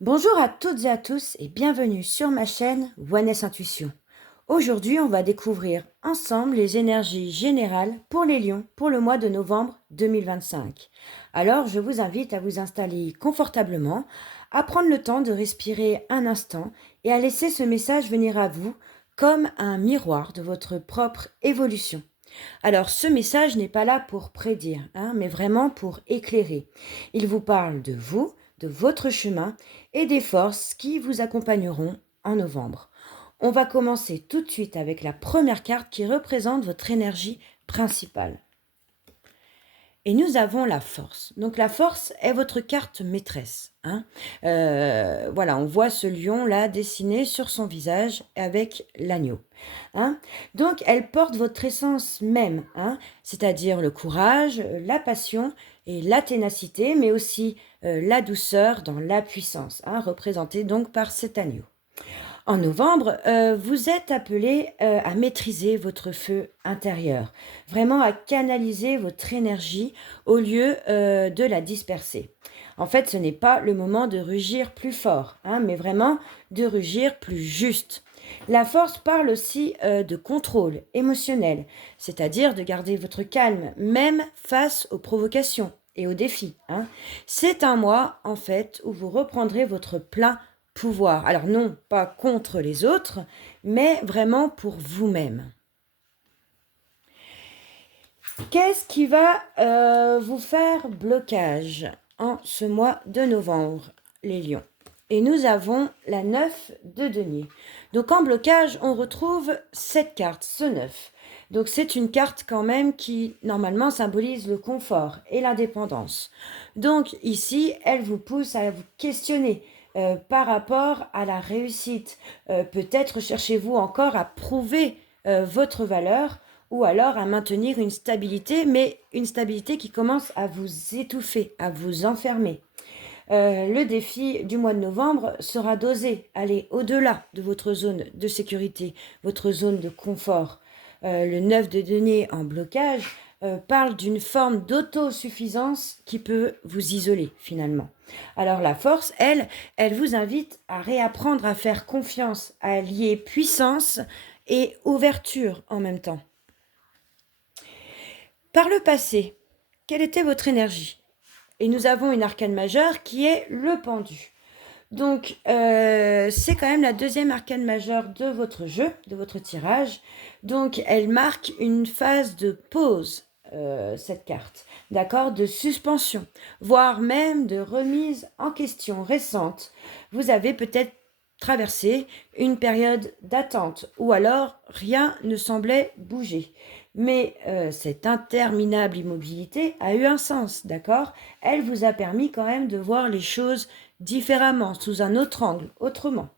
Bonjour à toutes et à tous et bienvenue sur ma chaîne Oneness Intuition. Aujourd'hui, on va découvrir ensemble les énergies générales pour les lions pour le mois de novembre 2025. Alors, je vous invite à vous installer confortablement, à prendre le temps de respirer un instant et à laisser ce message venir à vous comme un miroir de votre propre évolution. Alors, ce message n'est pas là pour prédire, mais vraiment pour éclairer. Il vous parle de vous, de votre chemin et des forces qui vous accompagneront en novembre. On va commencer tout de suite avec la première carte qui représente votre énergie principale. Et nous avons la force. Donc la force est votre carte maîtresse. Voilà, on voit ce lion là dessiné sur son visage avec l'agneau. Donc elle porte votre essence même, c'est-à-dire le courage, la passion et la ténacité, mais aussi la douceur dans la puissance, représentée donc par cet agneau. En novembre, vous êtes appelé à maîtriser votre feu intérieur, vraiment à canaliser votre énergie au lieu de la disperser. En fait, ce n'est pas le moment de rugir plus fort, mais vraiment de rugir plus juste. La force parle aussi de contrôle émotionnel, c'est-à-dire de garder votre calme, même face aux provocations et aux défis. C'est un mois, en fait, où vous reprendrez votre plein pouvoir. Alors non, pas contre les autres, mais vraiment pour vous-même. Qu'est-ce qui va vous faire blocage en ce mois de novembre, les lions? Et nous avons la 9 de denier. Donc en blocage, on retrouve cette carte, ce 9. Donc c'est une carte quand même qui normalement symbolise le confort et l'indépendance. Donc ici, elle vous pousse à vous questionner par rapport à la réussite. Peut-être cherchez-vous encore à prouver votre valeur ou alors à maintenir une stabilité, mais une stabilité qui commence à vous étouffer, à vous enfermer. Le défi du mois de novembre sera d'oser aller au-delà de votre zone de sécurité, votre zone de confort. Le 9 de denier en blocage parle d'une forme d'autosuffisance qui peut vous isoler finalement. Alors la force, elle vous invite à réapprendre à faire confiance, à lier puissance et ouverture en même temps. Par le passé, quelle était votre énergie? Et nous avons une arcane majeure qui est le pendu. Donc, c'est quand même la deuxième arcane majeure de votre jeu, de votre tirage. Donc, elle marque une phase de pause, cette carte, d'accord, de suspension, voire même de remise en question récente. Vous avez peut-être traversé une période d'attente, ou alors rien ne semblait bouger. Mais cette interminable immobilité a eu un sens, d'accord? Elle vous a permis quand même de voir les choses différemment, sous un autre angle, autrement.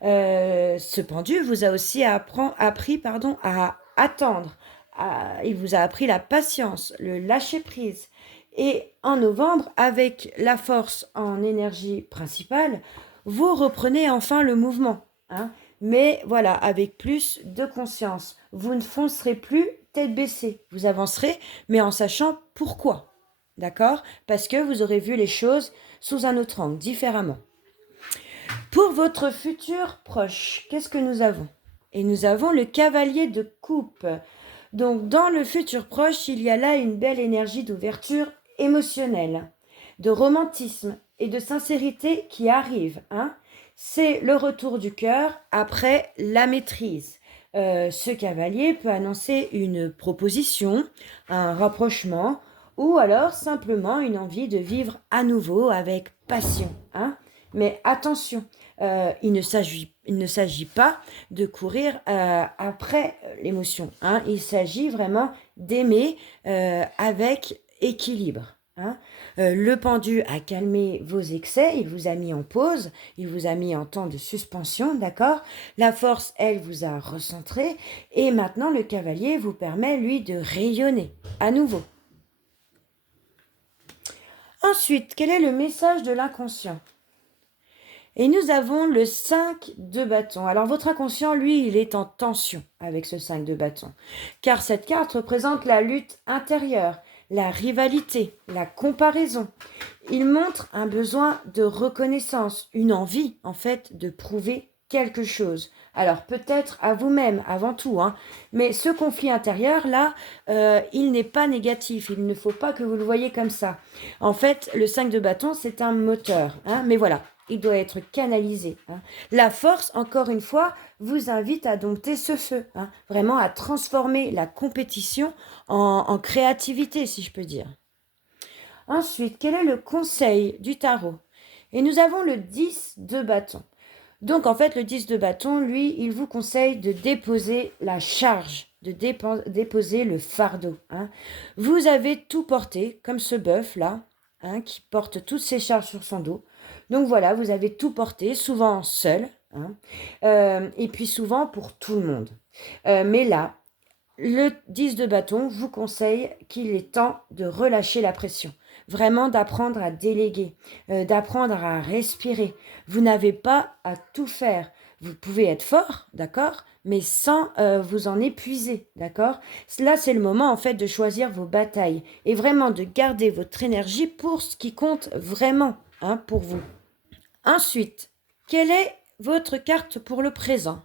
Ce pendu vous a aussi appris à attendre. Il vous a appris la patience, le lâcher-prise. Et en novembre, avec la force en énergie principale, vous reprenez enfin le mouvement. Mais voilà, avec plus de conscience. Vous ne foncerez plus tête baissée. Vous avancerez, mais en sachant pourquoi. D'accord? Parce que vous aurez vu les choses sous un autre angle, différemment. Pour votre futur proche, qu'est-ce que nous avons? Et nous avons le cavalier de coupe. Donc, dans le futur proche, il y a là une belle énergie d'ouverture émotionnelle, de romantisme et de sincérité qui arrive. C'est le retour du cœur après la maîtrise. Ce cavalier peut annoncer une proposition, un rapprochement, ou alors simplement une envie de vivre à nouveau avec passion. Mais attention, il ne s'agit pas de courir après l'émotion. Il s'agit vraiment d'aimer avec équilibre. Le pendu a calmé vos excès, il vous a mis en pause, il vous a mis en temps de suspension, d'accord? La force, elle, vous a recentré et maintenant le cavalier vous permet, lui, de rayonner à nouveau. Ensuite, quel est le message de l'inconscient? Et nous avons le 5 de bâton. Alors votre inconscient, lui, il est en tension avec ce 5 de bâton. Car cette carte représente la lutte intérieure, la rivalité, la comparaison. Il montre un besoin de reconnaissance, une envie en fait de prouver quelque chose. Alors peut-être à vous-même avant tout, hein, mais ce conflit intérieur-là, il n'est pas négatif, il ne faut pas que vous le voyez comme ça. En fait, le 5 de bâton, c'est un moteur, hein, mais voilà, il doit être canalisé. Hein. La force, encore une fois, vous invite à dompter ce feu, hein, vraiment à transformer la compétition en créativité, si je peux dire. Ensuite, quel est le conseil du tarot? Et nous avons le 10 de bâton. Donc en fait, le 10 de bâton, lui, il vous conseille de déposer la charge, de déposer le fardeau. Hein. Vous avez tout porté, comme ce bœuf-là, hein, qui porte toutes ses charges sur son dos. Donc voilà, vous avez tout porté, souvent seul, hein, et puis souvent pour tout le monde. Mais là, le 10 de bâton vous conseille qu'il est temps de relâcher la pression, vraiment d'apprendre à déléguer, d'apprendre à respirer. Vous n'avez pas à tout faire. Vous pouvez être fort, d'accord, mais sans vous en épuiser, d'accord. Là, c'est le moment en fait de choisir vos batailles et vraiment de garder votre énergie pour ce qui compte vraiment, hein, pour vous. Ensuite, quelle est votre carte pour le présent?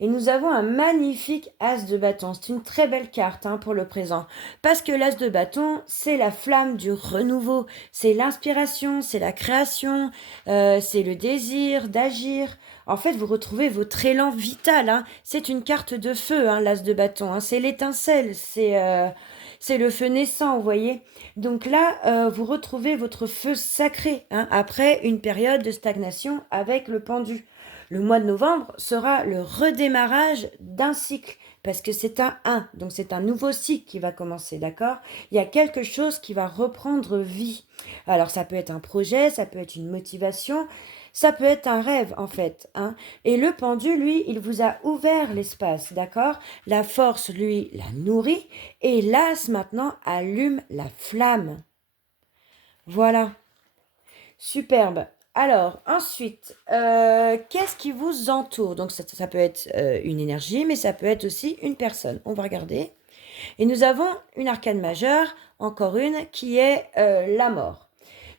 Et nous avons un magnifique as de bâton. C'est une très belle carte, hein, pour le présent. Parce que l'as de bâton, c'est la flamme du renouveau. C'est l'inspiration, c'est la création, c'est le désir d'agir. En fait, vous retrouvez votre élan vital. Hein. C'est une carte de feu, hein, l'as de bâton. Hein. C'est l'étincelle, c'est le feu naissant, vous voyez. Donc là, vous retrouvez votre feu sacré, hein, après une période de stagnation avec le pendu. Le mois de novembre sera le redémarrage d'un cycle, parce que c'est un 1, donc c'est un nouveau cycle qui va commencer, d'accord? Il y a quelque chose qui va reprendre vie. Alors ça peut être un projet, ça peut être une motivation, ça peut être un rêve en fait. Hein. Et le pendu, lui, il vous a ouvert l'espace, d'accord? La force, lui, la nourrit, et l'as maintenant allume la flamme. Voilà. Superbe. Alors, ensuite, qu'est-ce qui vous entoure? Donc, ça peut être une énergie, mais ça peut être aussi une personne. On va regarder. Et nous avons une arcane majeure, encore une, qui est la mort.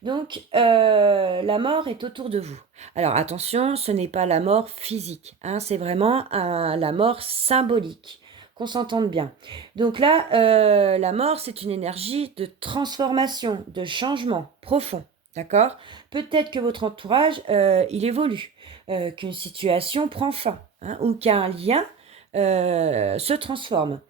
Donc, la mort est autour de vous. Alors, attention, ce n'est pas la mort physique, hein, c'est vraiment la mort symbolique, qu'on s'entende bien. Donc là, la mort, c'est une énergie de transformation, de changement profond. D'accord? Peut-être que votre entourage, il évolue, qu'une situation prend fin, hein, ou qu'un lien se transforme.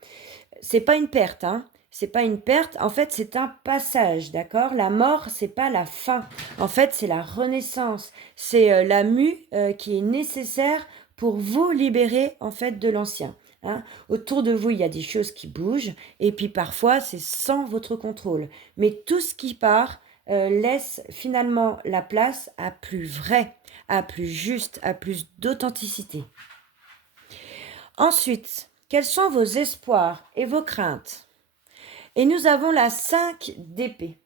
C'est pas une perte, hein. C'est pas une perte, en fait, c'est un passage, d'accord? La mort, c'est pas la fin. En fait, c'est la renaissance. C'est la mue qui est nécessaire pour vous libérer, en fait, de l'ancien. Hein. Autour de vous, il y a des choses qui bougent, et puis parfois, c'est sans votre contrôle. Mais tout ce qui part laisse finalement la place à plus vrai, à plus juste, à plus d'authenticité. Ensuite, quels sont vos espoirs et vos craintes? Et nous avons la 5 d'épée.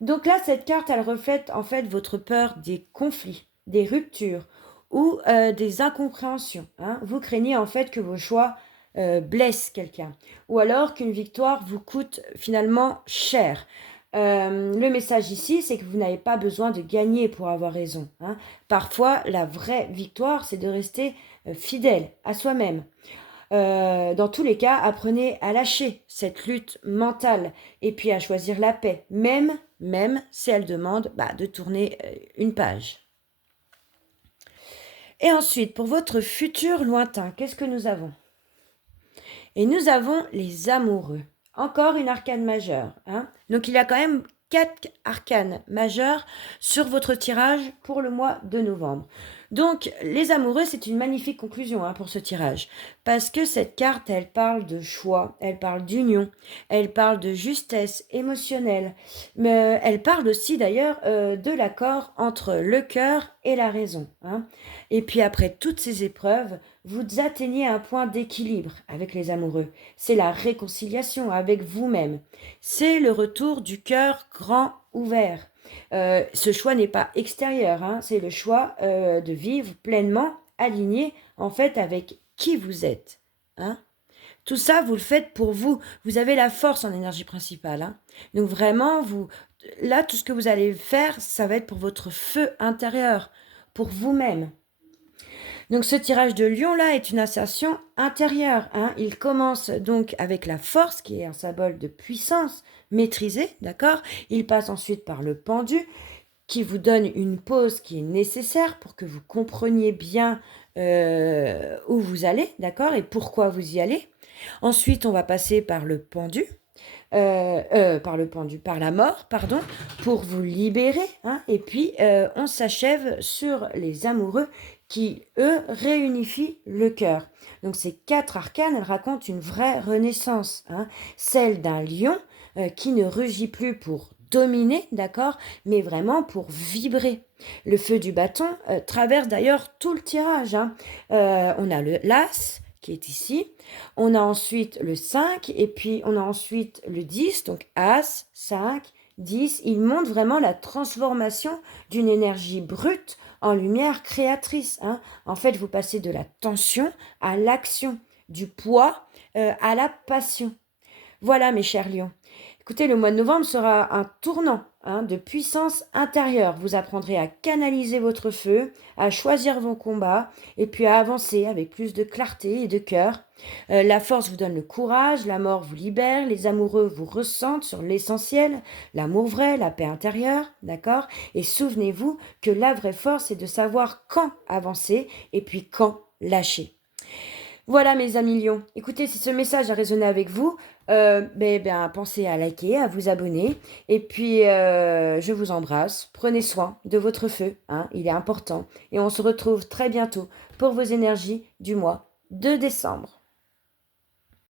Donc là, cette carte, elle reflète en fait votre peur des conflits, des ruptures ou des incompréhensions. Hein. Vous craignez en fait que vos choix blessent quelqu'un ou alors qu'une victoire vous coûte finalement cher. Le message ici, c'est que vous n'avez pas besoin de gagner pour avoir raison. Hein. Parfois, la vraie victoire, c'est de rester fidèle à soi-même. Dans tous les cas, apprenez à lâcher cette lutte mentale et puis à choisir la paix, même si elle demande de tourner une page. Et ensuite, pour votre futur lointain, qu'est-ce que nous avons? Et nous avons les amoureux. Encore une arcane majeure. Hein. Donc il y a quand même 4 arcanes majeures sur votre tirage pour le mois de novembre. Donc les amoureux, c'est une magnifique conclusion, hein, pour ce tirage. Parce que cette carte, elle parle de choix, elle parle d'union, elle parle de justesse émotionnelle. Mais elle parle aussi d'ailleurs de l'accord entre le cœur et la raison. Hein. Et puis après toutes ces épreuves, vous atteignez un point d'équilibre avec les amoureux. C'est la réconciliation avec vous-même. C'est le retour du cœur grand ouvert. Ce choix n'est pas extérieur, hein, c'est le choix de vivre pleinement aligné en fait avec qui vous êtes. Hein. Tout ça, vous le faites pour vous. Vous avez la force en énergie principale, hein. Donc vraiment, là, tout ce que vous allez faire, ça va être pour votre feu intérieur, pour vous-même. Donc ce tirage de lion-là est une ascension intérieure, hein. Il commence donc avec la force, qui est un symbole de puissance maîtrisée, d'accord? Il passe ensuite par le pendu, qui vous donne une pause qui est nécessaire pour que vous compreniez bien où vous allez, d'accord? Et pourquoi vous y allez. Ensuite, on va passer par le pendu, par la mort, pardon, pour vous libérer, hein. Et puis, on s'achève sur les amoureux qui, eux, réunifient le cœur. Donc, ces 4 arcanes, elles racontent une vraie renaissance, hein, celle d'un lion qui ne rugit plus pour dominer, d'accord, mais vraiment pour vibrer. Le feu du bâton traverse d'ailleurs tout le tirage, hein. On a l'as qui est ici, on a ensuite le 5 et puis on a ensuite le 10, donc As, 5, 10. Il montre vraiment la transformation d'une énergie brute en lumière créatrice, hein. En fait, vous passez de la tension à l'action, du poids à la passion. Voilà, mes chers lions. Écoutez, le mois de novembre sera un tournant, hein, de puissance intérieure. Vous apprendrez à canaliser votre feu, à choisir vos combats et puis à avancer avec plus de clarté et de cœur. La force vous donne le courage, la mort vous libère, les amoureux vous ressentent sur l'essentiel, l'amour vrai, la paix intérieure, d'accord? Et souvenez-vous que la vraie force est de savoir quand avancer et puis quand lâcher. Voilà mes amis lions. Écoutez, si ce message a résonné avec vous, pensez à liker, à vous abonner. Et puis, je vous embrasse. Prenez soin de votre feu, hein, il est important. Et on se retrouve très bientôt pour vos énergies du mois de décembre.